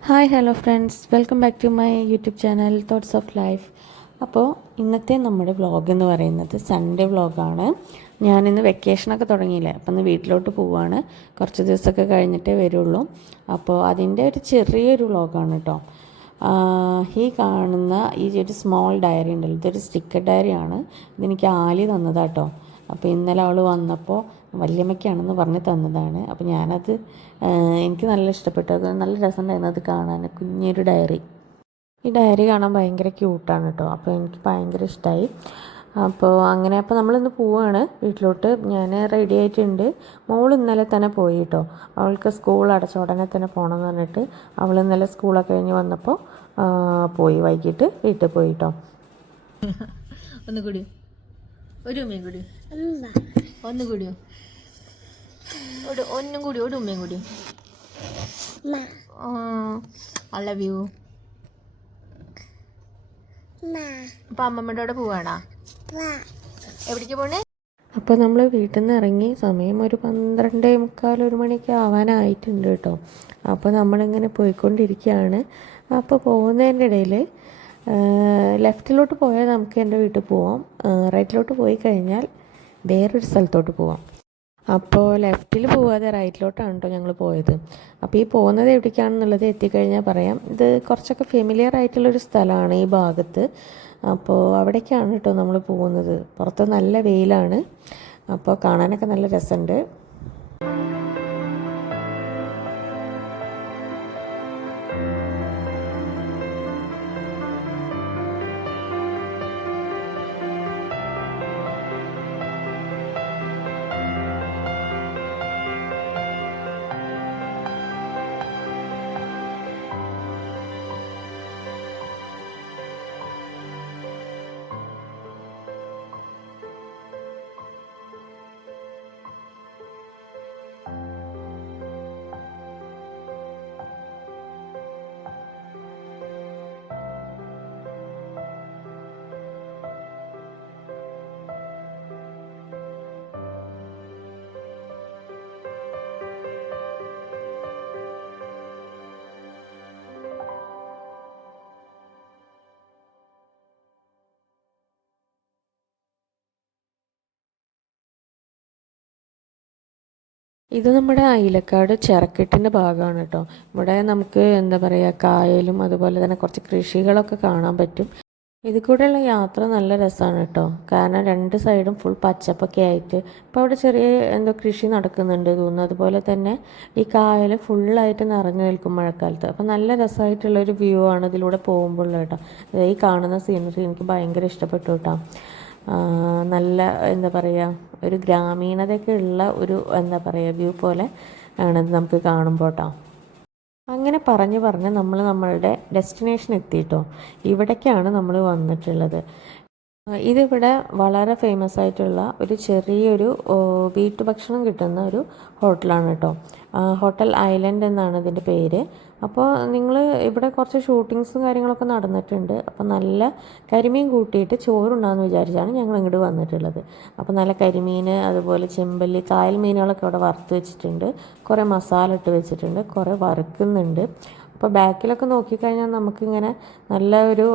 Hi hello friends welcome back to my YouTube channel thoughts of life അപ്പോൾ ഇന്നത്തെ നമ്മുടെ vlog എന്ന് പറയുന്നത് സൺഡേ വ്ളോഗാണ് ഞാനിന്ന് വെക്കേഷനൊക്കെ തുടങ്ങിയില്ലേ? അപ്പം ഇന്ന് വീട്ടിലോട്ട് പോവുകയാണ് കുറച്ച് ദിവസമൊക്കെ കഴിഞ്ഞിട്ടേ വരുള്ളൂ. അപ്പോൾ അതിന്റെ ഒരു ചെറിയൊരു വ്ളോഗാണ് കേട്ടോ ഈ കാണുന്ന ഈ ഒരു സ്മോൾ ഡയറി ഉണ്ടല്ലോ ഇതൊരു സ്റ്റിക്കർ ഡയറിയാണ് ഇതെനിക്ക് ആലി തന്നതാട്ടോ അപ്പോൾ ഇന്നലെ അവൾ വന്നപ്പോൾ വല്യമ്മയ്ക്കാണെന്ന് പറഞ്ഞ് തന്നതാണ്. അപ്പോൾ ഞാനത് എനിക്ക് നല്ല ഇഷ്ടപ്പെട്ടു. അത് നല്ല രസമുണ്ടായിരുന്നു അത് കാണാൻ. കുഞ്ഞൊരു ഡയറി. ഈ ഡയറി കാണാൻ ഭയങ്കര ക്യൂട്ടാണ് കേട്ടോ. അപ്പോൾ എനിക്ക് ഭയങ്കര ഇഷ്ടമായി. അപ്പോൾ അങ്ങനെ അപ്പോൾ നമ്മളിന്ന് പോവുകയാണ് വീട്ടിലോട്ട്. ഞാൻ റെഡി ആയിട്ടുണ്ട്. മോൾ ഇന്നലെ തന്നെ പോയി കേട്ടോ. അവൾക്ക് സ്കൂൾ അടച്ച ഉടനെ തന്നെ പോകണം എന്ന് പറഞ്ഞിട്ട് അവൾ ഇന്നലെ സ്കൂളൊക്കെ കഴിഞ്ഞ് വന്നപ്പോൾ പോയി വൈകിട്ട് വീട്ടിൽ പോയി കേട്ടോ. ഒന്നുകൂടി ഒരു ഉമ്മയും കൂടി. ഒന്നും ഒരു ഒന്നും കൂടി ഒരു ഉമ്മയും കൂടി ഐ ലവ് യു അപ്പൊ അമ്മമ്മയുടെ കൂടെ പോവാണോ? എവിടേക്ക് പോണേ? അപ്പോൾ നമ്മൾ വീട്ടിൽ നിന്ന് ഇറങ്ങി സമയം ഒരു പന്ത്രണ്ടേ മുക്കാൽ ഒരു മണിയൊക്കെ ആവാനായിട്ടുണ്ട് കേട്ടോ. അപ്പോൾ നമ്മളിങ്ങനെ പോയിക്കൊണ്ടിരിക്കുകയാണ്. അപ്പോൾ പോകുന്നതിന്റെ ഇടയിൽ ലെഫ്റ്റിലോട്ട് പോയാൽ നമുക്ക് എന്റെ വീട്ടിൽ പോവാം. റൈറ്റിലോട്ട് പോയി കഴിഞ്ഞാൽ വേറൊരു സ്ഥലത്തോട്ട് പോവാം. അപ്പോൾ ലെഫ്റ്റിൽ പോവാതെ റൈറ്റിലോട്ടാണ് കേട്ടോ ഞങ്ങൾ പോയത്. അപ്പോൾ ഈ പോകുന്നത് എവിടേക്കാണെന്നുള്ളത് എത്തിക്കഴിഞ്ഞാൽ പറയാം. ഇത് കുറച്ചൊക്കെ ഫെമിലിയർ ആയിട്ടുള്ളൊരു സ്ഥലമാണ് ഈ ഭാഗത്ത്. അപ്പോൾ അവിടേക്കാണ് കേട്ടോ നമ്മൾ പോകുന്നത്. പുറത്ത് നല്ല വെയിലാണ്. അപ്പോൾ കാണാനൊക്കെ നല്ല രസമുണ്ട്. ഇത് നമ്മുടെ അയിലക്കാട് ചിറക്കെട്ടിന്റെ ഭാഗമാണ് കേട്ടോ. ഇവിടെ നമുക്ക് എന്താ പറയുക കായലും അതുപോലെ തന്നെ കുറച്ച് കൃഷികളൊക്കെ കാണാൻ പറ്റും. ഇത് കൂടെയുള്ള യാത്ര നല്ല രസമാണ് കേട്ടോ. കാരണം രണ്ട് സൈഡും ഫുൾ പച്ചപ്പൊക്കെ ആയിട്ട്. ഇപ്പോൾ അവിടെ ചെറിയ എന്തോ കൃഷി നടക്കുന്നുണ്ട് തോന്നുന്നു. അതുപോലെ തന്നെ ഈ കായൽ ഫുള്ളായിട്ട് നിറഞ്ഞു നിൽക്കും മഴക്കാലത്ത്. അപ്പോൾ നല്ല രസമായിട്ടുള്ളൊരു വ്യൂ ആണ് ഇതിലൂടെ പോകുമ്പോൾ കേട്ടോ. ഈ കാണുന്ന സീനറി എനിക്ക് ഭയങ്കര ഇഷ്ടപ്പെട്ടു കേട്ടോ. നല്ല എന്താ പറയുക ഒരു ഗ്രാമീണതയൊക്കെ ഉള്ള ഒരു എന്താ പറയുക വ്യൂ പോലെ ആണ് നമുക്ക് കാണുമ്പോൾ കേട്ടോ അങ്ങനെ പറഞ്ഞ് പറഞ്ഞ് നമ്മൾ നമ്മളുടെ ഡെസ്റ്റിനേഷൻ എത്തിയിട്ടോ ഇവിടേക്കാണ് നമ്മൾ വന്നിട്ടുള്ളത്. ഇതിവിടെ വളരെ ഫേമസ് ആയിട്ടുള്ള ഒരു ചെറിയൊരു വീട്ടുഭക്ഷണം കിട്ടുന്ന ഒരു ഹോട്ടലാണ് കേട്ടോ. ഹോട്ടൽ ഐലൻഡ് എന്നാണ് ഇതിന്റെ പേര്. അപ്പോൾ നിങ്ങൾ ഇവിടെ കുറച്ച് ഷൂട്ടിങ്സും കാര്യങ്ങളൊക്കെ നടന്നിട്ടുണ്ട്. അപ്പോൾ നല്ല കരിമീൻ കൂട്ടിയിട്ട് ചോറുണ്ടാകുന്ന വിചാരിച്ചാണ് ഞങ്ങൾ ഇങ്ങോട്ട് വന്നിട്ടുള്ളത്. അപ്പോൾ നല്ല കരിമീൻ അതുപോലെ ചെമ്പല്ലി കായൽ മീനുകളൊക്കെ ഇവിടെ വറുത്ത് വെച്ചിട്ടുണ്ട്. കുറേ മസാല ഇട്ട് വെച്ചിട്ടുണ്ട്. കുറേ വറുക്കുന്നുണ്ട്. അപ്പോൾ ബാക്കിലൊക്കെ നോക്കിക്കഴിഞ്ഞാൽ നമുക്കിങ്ങനെ നല്ല ഒരു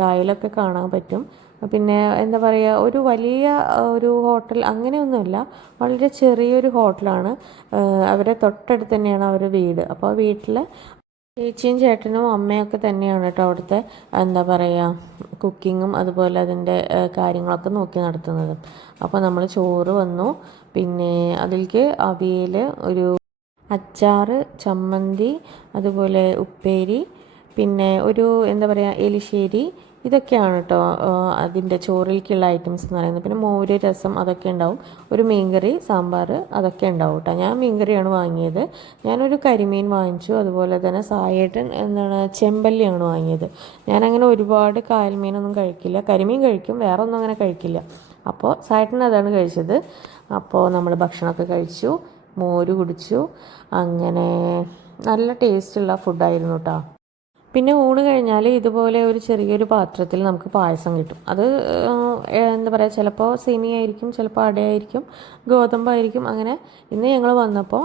കായലൊക്കെ കാണാൻ പറ്റും. പിന്നെ എന്താ പറയുക ഒരു വലിയ ഒരു ഹോട്ടൽ അങ്ങനെയൊന്നുമല്ല വളരെ ചെറിയൊരു ഹോട്ടലാണ്. അവരെ തൊട്ടടുത്ത് തന്നെയാണ് അവരുടെ വീട്. അപ്പോൾ വീട്ടിൽ ചേച്ചിയും ചേട്ടനും അമ്മയൊക്കെ തന്നെയാണ് കേട്ടോ അവിടുത്തെ എന്താ പറയുക കുക്കിങ്ങും അതുപോലെ അതിന്റെ കാര്യങ്ങളൊക്കെ നോക്കി നടത്തുന്നത്. അപ്പോൾ നമ്മൾ ചോറ് വന്നു. പിന്നെ അതിലേക്ക് അവിയൽ ഒരു അച്ചാർ ചമ്മന്തി അതുപോലെ ഉപ്പേരി പിന്നെ ഒരു എന്താ പറയുക എലിശ്ശേരി ഇതൊക്കെയാണ് കേട്ടോ അതിന്റെ ചോറിലേക്കുള്ള ഐറ്റംസ് എന്ന് പറയുന്നത്. പിന്നെ മോര് രസം അതൊക്കെ ഉണ്ടാവും. ഒരു മീൻകറി സാമ്പാർ അതൊക്കെ ഉണ്ടാവും കേട്ടോ ഞാൻ മീൻകറിയാണ് വാങ്ങിയത്. ഞാനൊരു കരിമീൻ വാങ്ങിച്ചു. അതുപോലെ തന്നെ സായേട്ടൻ എന്താണ് ചെമ്പല്ലിയാണ് വാങ്ങിയത്. ഞാനങ്ങനെ ഒരുപാട് കായൽമീനൊന്നും കഴിക്കില്ല. കരിമീൻ കഴിക്കും വേറെ ഒന്നും അങ്ങനെ കഴിക്കില്ല. അപ്പോൾ സായേട്ടൻ അതാണ് കഴിച്ചത്. അപ്പോൾ നമ്മൾ ഭക്ഷണമൊക്കെ കഴിച്ചു മോര് കുടിച്ചു. അങ്ങനെ നല്ല ടേസ്റ്റുള്ള ഫുഡായിരുന്നു കേട്ടോ പിന്നെ ഊണ് കഴിഞ്ഞാൽ ഇതുപോലെ ഒരു ചെറിയൊരു പാത്രത്തിൽ നമുക്ക് പായസം കിട്ടും. അത് എന്താ പറയുക ചിലപ്പോൾ സേമിയ ആയിരിക്കും ചിലപ്പോൾ അടയായിരിക്കും ഗോതമ്പായിരിക്കും അങ്ങനെ ഇന്ന് ഞങ്ങൾ വന്നപ്പോൾ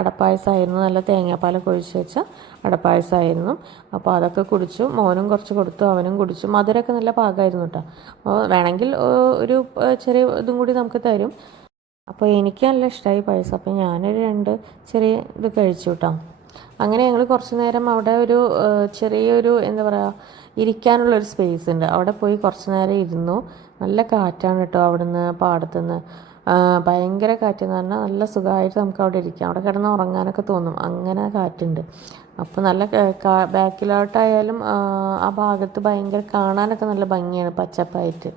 അടപ്പായസമായിരുന്നു നല്ല തേങ്ങാപ്പാലൊക്കെ ഒഴിച്ച് വെച്ച അടപ്പായസമായിരുന്നു അപ്പോൾ അതൊക്കെ കുടിച്ചു. മോനും കുറച്ച് കൊടുത്തു അവനും കുടിച്ചു. മധുരമൊക്കെ നല്ല പാകമായിരുന്നു കേട്ടോ. അപ്പോൾ വേണമെങ്കിൽ ഒരു ചെറിയ ഇതും കൂടി നമുക്ക് തരും. അപ്പോൾ എനിക്ക് നല്ല ഇഷ്ടമായി പായസം. അപ്പോൾ ഞാനൊരു രണ്ട് ചെറിയ ഇത് കഴിച്ചു കേട്ടോ. അങ്ങനെ ഞങ്ങൾ കുറച്ച് നേരം അവിടെ ഒരു ചെറിയൊരു എന്താ പറയുക ഇരിക്കാനുള്ളൊരു സ്പേസ് ഉണ്ട്. അവിടെ പോയി കുറച്ച് നേരം ഇരുന്നു. നല്ല കാറ്റാണ് കേട്ടോ അവിടുന്ന് പാടത്തുനിന്ന്. ഭയങ്കര കാറ്റെന്ന് പറഞ്ഞാൽ നല്ല സുഖമായിട്ട് നമുക്ക് അവിടെ ഇരിക്കാം. അവിടെ കിടന്ന് ഉറങ്ങാനൊക്കെ തോന്നും. അങ്ങനെ കാറ്റുണ്ട്. അപ്പോൾ നല്ല ബാക്കിലോട്ടായാലും ആ ഭാഗത്ത് ഭയങ്കര കാണാനൊക്കെ നല്ല ഭംഗിയാണ് പച്ചപ്പായിട്ട്.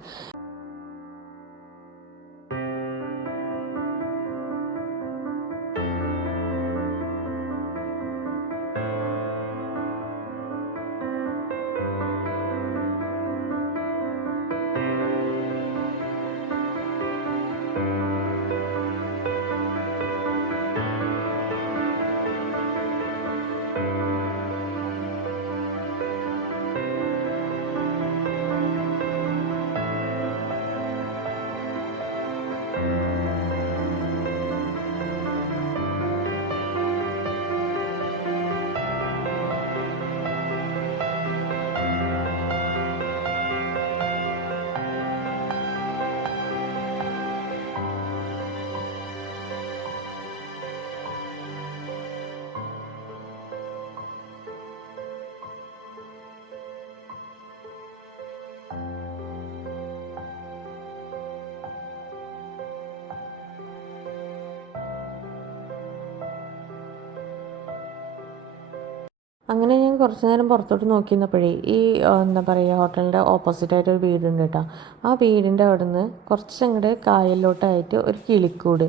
അങ്ങനെ ഞാൻ കുറച്ച് നേരം പുറത്തോട്ട് നോക്കി നിന്നപ്പോഴേ ഈ എന്താ പറയുക ഹോട്ടലിന്റെ ഓപ്പോസിറ്റായിട്ട് ഒരു വീടുണ്ട് കേട്ടോ. ആ വീടിന്റെ അവിടെ നിന്ന് കുറച്ചങ്ങോട്ട് കായലിലോട്ടായിട്ട് ഒരു കിളിക്കൂട്.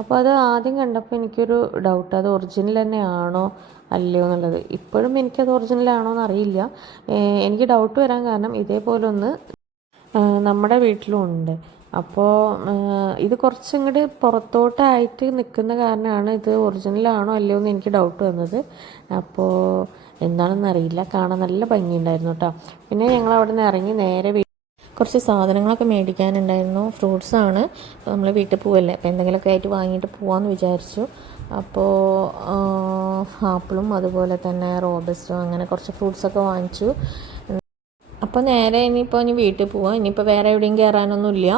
അപ്പോൾ അത് ആദ്യം കണ്ടപ്പോൾ എനിക്കൊരു ഡൗട്ട് അത് ഒറിജിനൽ തന്നെയാണോ അല്ലയോ എന്നുള്ളത്. ഇപ്പോഴും എനിക്കത് എന്ന് അറിയില്ല. എനിക്ക് ഡൗട്ട് വരാൻ കാരണം ഇതേപോലെ ഒന്ന് നമ്മുടെ വീട്ടിലും ഉണ്ട്. അപ്പോൾ ഇത് കുറച്ചിങ്ങോട്ട് പുറത്തോട്ടായിട്ട് നിൽക്കുന്ന കാരണമാണ് ഇത് ഒറിജിനൽ ആണോ അല്ലയോ എന്ന് എനിക്ക് ഡൗട്ട് വന്നത്. അപ്പോൾ എന്താണെന്ന് അറിയില്ല. കാണാൻ നല്ല ഭംഗിയുണ്ടായിരുന്നു കേട്ടോ പിന്നെ ഞങ്ങൾ അവിടെ നിന്ന് ഇറങ്ങി നേരെ കുറച്ച് സാധനങ്ങളൊക്കെ മേടിക്കാനുണ്ടായിരുന്നു. ഫ്രൂട്ട്സ് ആണ്. നമ്മൾ വീട്ടിൽ പോവല്ലേ. അപ്പോൾ എന്തെങ്കിലുമൊക്കെ ആയിട്ട് വാങ്ങിയിട്ട് പോവാമെന്ന് വിചാരിച്ചു. അപ്പോൾ ആപ്പിളും അതുപോലെ തന്നെ റോബസ്റ്റും അങ്ങനെ കുറച്ച് ഫ്രൂട്ട്സൊക്കെ വാങ്ങിച്ചു. അപ്പോൾ നേരെ ഇനിയിപ്പോൾ ഇനി വീട്ടിൽ പോവാം. ഇനിയിപ്പോൾ വേറെ എവിടെയും കയറാനൊന്നുമില്ല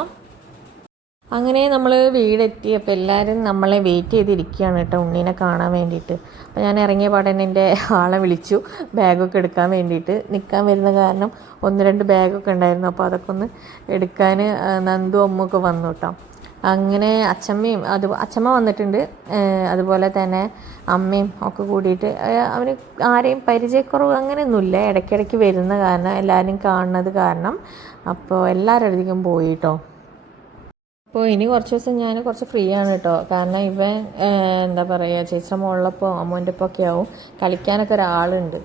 അങ്ങനെ നമ്മൾ വീടെത്തി അപ്പോൾ എല്ലാവരും നമ്മളെ വെയിറ്റ് ചെയ്തിരിക്കുകയാണ് കേട്ടോ ഉണ്ണീനെ കാണാൻ വേണ്ടിയിട്ട്. അപ്പോൾ ഞാൻ ഇറങ്ങിയ പാടന്നെ എന്റെ ആളെ വിളിച്ചു ബാഗൊക്കെ എടുക്കാൻ വേണ്ടിയിട്ട്. നിൽക്കാൻ വരുന്ന കാരണം ഒന്ന് രണ്ട് ബാഗൊക്കെ ഉണ്ടായിരുന്നു അപ്പോൾ അതൊക്കെ ഒന്ന് എടുക്കാൻ നന്ദു അമ്മൊക്കെ വന്നു കേട്ടോ. അങ്ങനെ അച്ചമ്മയും അത് അച്ചമ്മ വന്നിട്ടുണ്ട് അതുപോലെ തന്നെ അമ്മയും ഒക്കെ കൂടിയിട്ട്. അവന് ആരെയും പരിചയക്കുറവ് അങ്ങനെയൊന്നുമില്ല ഇടയ്ക്കിടയ്ക്ക് വരുന്ന കാരണം എല്ലാവരും കാണുന്നത് കാരണം അപ്പോൾ എല്ലാവരുടെ അധികം പോയി കേട്ടോ. അപ്പോൾ ഇനി കുറച്ച് ദിവസം ഞാൻ കുറച്ച് ഫ്രീ ആണ് കേട്ടോ കാരണം ഇവൻ എന്താ പറയുക ചേച്ചിയുടെ മുകളിലപ്പോൾ അമ്മൂന്റെ ഇപ്പോൾ ഒക്കെ ആവും. കളിക്കാനൊക്കെ ഒരാളുണ്ട്.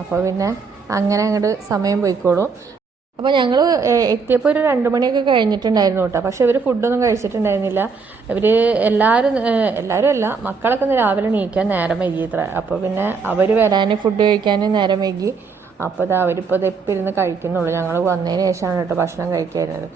അപ്പോൾ പിന്നെ അങ്ങനെ അങ്ങോട്ട് സമയം പോയിക്കോളും. അപ്പോൾ ഞങ്ങൾ എത്തിയപ്പോൾ ഒരു രണ്ട് മണിയൊക്കെ കഴിഞ്ഞിട്ടുണ്ടായിരുന്നു കേട്ടോ പക്ഷേ ഇവർ ഫുഡൊന്നും കഴിച്ചിട്ടുണ്ടായിരുന്നില്ല. ഇവർ എല്ലാവരും എല്ലാവരും അല്ല മക്കളൊക്കെ ഒന്ന് രാവിലെ നീക്കാൻ നേരം വൈകി ഇത്ര. അപ്പോൾ പിന്നെ അവർ വരാൻ ഫുഡ് കഴിക്കാൻ നേരം വൈകി. അപ്പോൾ ഇത് അവരിപ്പോൾ ഇത് എപ്പോൾ ഇരുന്ന് കഴിക്കുന്നുള്ളൂ. ഞങ്ങൾ വന്നതിന് ശേഷമാണ് കേട്ടോ ഭക്ഷണം കഴിക്കായിരുന്നത്.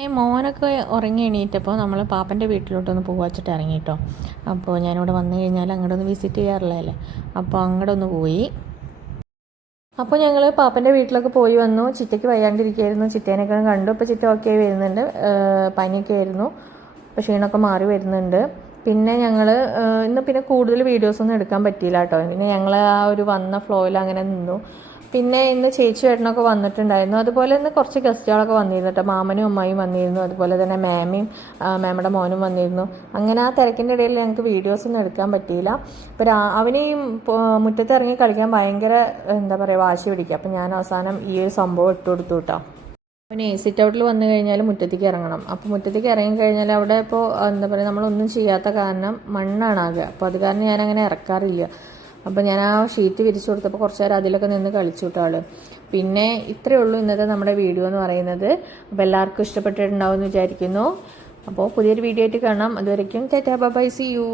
ഏ മോനൊക്കെ ഉറങ്ങി എണീറ്റപ്പോൾ നമ്മൾ പാപ്പന്റെ വീട്ടിലോട്ടൊന്ന് പോവാച്ചിട്ട് ഇറങ്ങി കേട്ടോ അപ്പോൾ ഞാനിവിടെ വന്നു കഴിഞ്ഞാൽ അങ്ങോട്ട് ഒന്ന് വിസിറ്റ് ചെയ്യാറുള്ളതല്ലേ. അപ്പോൾ അങ്ങോട്ട് ഒന്ന് പോയി. അപ്പോൾ ഞങ്ങൾ പാപ്പന്റെ വീട്ടിലൊക്കെ പോയി വന്നു. ചിറ്റയ്ക്ക് വയ്യാണ്ടിരിക്കുകയായിരുന്നു ചിറ്റേനൊക്കെ കണ്ടു. ഇപ്പോൾ ചിറ്റ ഓക്കെ ആയി വരുന്നുണ്ട് പനിയൊക്കെ ആയിരുന്നു. അപ്പോൾ ക്ഷീണമൊക്കെ മാറി വരുന്നുണ്ട്. പിന്നെ ഞങ്ങൾ ഇന്ന് പിന്നെ കൂടുതൽ വീഡിയോസൊന്നും എടുക്കാൻ പറ്റിയില്ല കേട്ടോ പിന്നെ ഞങ്ങൾ ആ ഒരു വന്ന ഫ്ലോയിൽ അങ്ങനെ നിന്നു. പിന്നെ ഇന്ന് ചേച്ചി ഏട്ടനൊക്കെ വന്നിട്ടുണ്ടായിരുന്നു. അതുപോലെ ഇന്ന് കുറച്ച് ഗസ്റ്റുകളൊക്കെ വന്നിരുന്നു കേട്ടോ. മാമനും അമ്മായും വന്നിരുന്നു. അതുപോലെ തന്നെ മാമയും മാമയുടെ മോനും വന്നിരുന്നു. അങ്ങനെ ആ തിരക്കിന്റെ ഇടയിൽ ഞങ്ങൾക്ക് വീഡിയോസൊന്നും എടുക്കാൻ പറ്റിയില്ല. അപ്പോൾ അവന് മുറ്റത്ത് ഇറങ്ങി കളിക്കാൻ ഭയങ്കര എന്താ പറയുക വാശി പിടിക്കുക അപ്പോൾ ഞാൻ അവസാനം ഈ ഒരു സംഭവം ഇട്ട് കൊടുത്തു കേട്ടോ. അവന് സിറ്റ് ഔട്ടിൽ വന്നു കഴിഞ്ഞാൽ മുറ്റത്തേക്ക് ഇറങ്ങണം. അപ്പോൾ മുറ്റത്തേക്ക് ഇറങ്ങി കഴിഞ്ഞാൽ അവിടെ ഇപ്പോൾ എന്താ പറയുക നമ്മളൊന്നും ചെയ്യാത്ത കാരണം മണ്ണാണ് ആകുക അപ്പോൾ അത് കാരണം ഞാൻ അങ്ങനെ ഇറക്കാറില്ല. അപ്പോൾ ഞാൻ ആ ഷീറ്റ് വിരിച്ചു കൊടുത്തപ്പോൾ കുറച്ച് നേരം അതിലൊക്കെ നിന്ന് കളിച്ചു കേട്ടോ പിന്നെ ഇത്രയേ ഉള്ളൂ ഇന്നത്തെ നമ്മുടെ വീഡിയോ എന്ന് പറയുന്നത്. അപ്പോൾ എല്ലാവർക്കും ഇഷ്ടപ്പെട്ടിട്ടുണ്ടാവും എന്ന് വിചാരിക്കുന്നു. അപ്പോൾ പുതിയൊരു വീഡിയോ ആയിട്ട് കാണാം. അതുവരയ്ക്കും ടാറ്റാ ബൈ സി യു